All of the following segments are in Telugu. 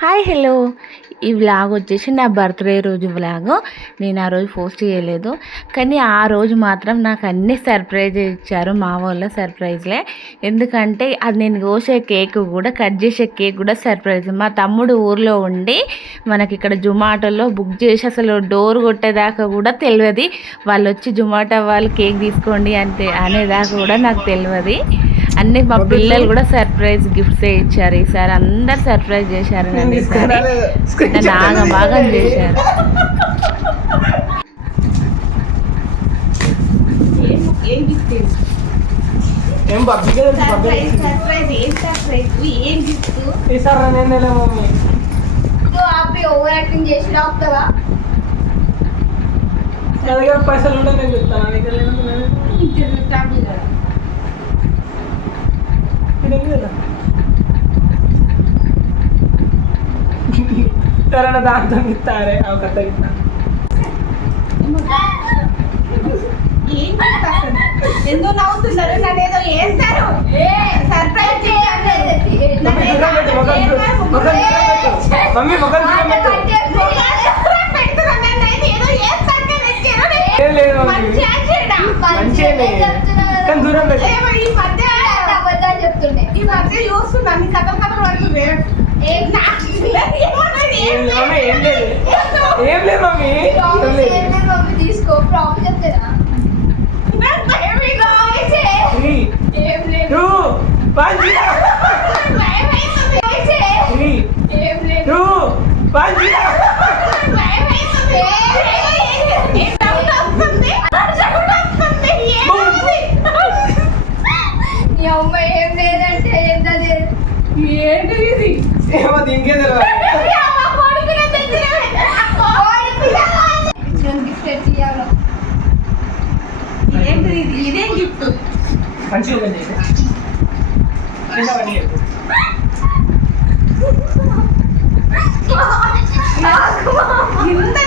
Hi hello. ఈ వ్లాగ్ వచ్చేసి నా బర్త్డే రోజు వ్లాగ్. నేను ఆ రోజు పోస్ట్ చేయలేదు. కానీ ఆ రోజు మాత్రం నాకు అన్ని సర్ప్రైజ్ ఇచ్చారు మా వాళ్ళ సర్ప్రైజ్లే. ఎందుకంటే అది నేను కోసే కేక్ కూడా కట్ చేసే కేక్ కూడా సర్ప్రైజ్. మా తమ్ముడు ఊర్లో ఉండి మనకి ఇక్కడ జొమాటోలో బుక్ చేసి అసలు డోర్ కొట్టేదాకా కూడా తెలియదు. వాళ్ళు వచ్చి జొమాటో వాళ్ళు కేక్ తీసుకోండి అంటే అనేదాకా కూడా నాకు తెలియదు. అన్ని మా పిల్లలు కూడా సర్ప్రైజ్ గిఫ్ట్స్ ఇచ్చారు. ఈసారి అందరు సర్ప్రైజ్ చేశారు నన్ను ఈసారి. నన్ను చేశారు. ఏం గిఫ్ట్ ఏం బబ్బీ కదా బబ్బీ సర్ప్రైజ్ సర్ప్రైజ్ ఏం సర్ప్రైజ్ ఏం గిఫ్ట్ ఈసారి నేను నెల మమ్మీ? నువ్వు ఆపి ఓవర్ యాక్టింగ్ చేసి రావుతావా నా దగ్గర పైసలు ఉంటే నేను చెప్తాను ఎవరైనా దాంతో ఇస్తారే ఒక? ఎందుకు నవ్వుతున్నారు? నన్ను ఏదో వేస్తారు సర్ప్రైజ్ కదా. కానీ దూరం పెట్టు. ఏమో ఈ మధ్య ఈ మధ్య చూస్తున్నా నీ కథ కథ. ఏమన్నది? ఏం లేదు మమ్మీ ఏం లేదు ఏం లేదు మమ్మీ ఏం లేదు తీసుకో ప్రాబ్లం చెప్తారా నాకు భయం ఇలా వేసే. త్రీ ఏం లేదు టూ వన్ భయం వేస్తుంది. వేసే. త్రీ ఏం లేదు టూ వన్ భయం వేస్తుంది. ఏం డౌట్ వస్తుంది? డౌట్ వస్తుంది. ఏమైంది? ఈ అమ్మ ఏం లేదంటే ఏంటది ఏంటిది ఇది? ఏమో దీనికే తెలియదు ఈ అమ్మ కొడుకునే తెచ్చినవి. గిఫ్ట్ ఎట్లా ఇయ్యాలో ఏంటిది ఇది? ఇదేం గిఫ్ట్ మంచిగా ఉంది కింద పడి చెప్పు. ఇంత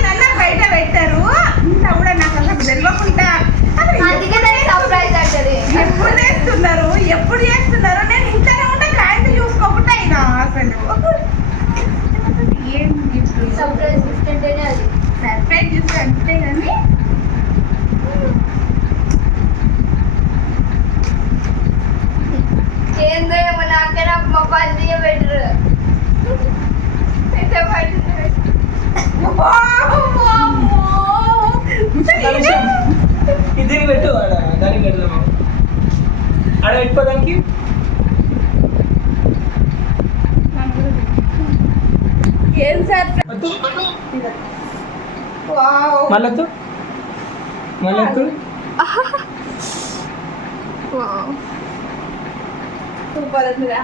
काय ऐकतात आणखी मला तू मला तू खूप परत मिळा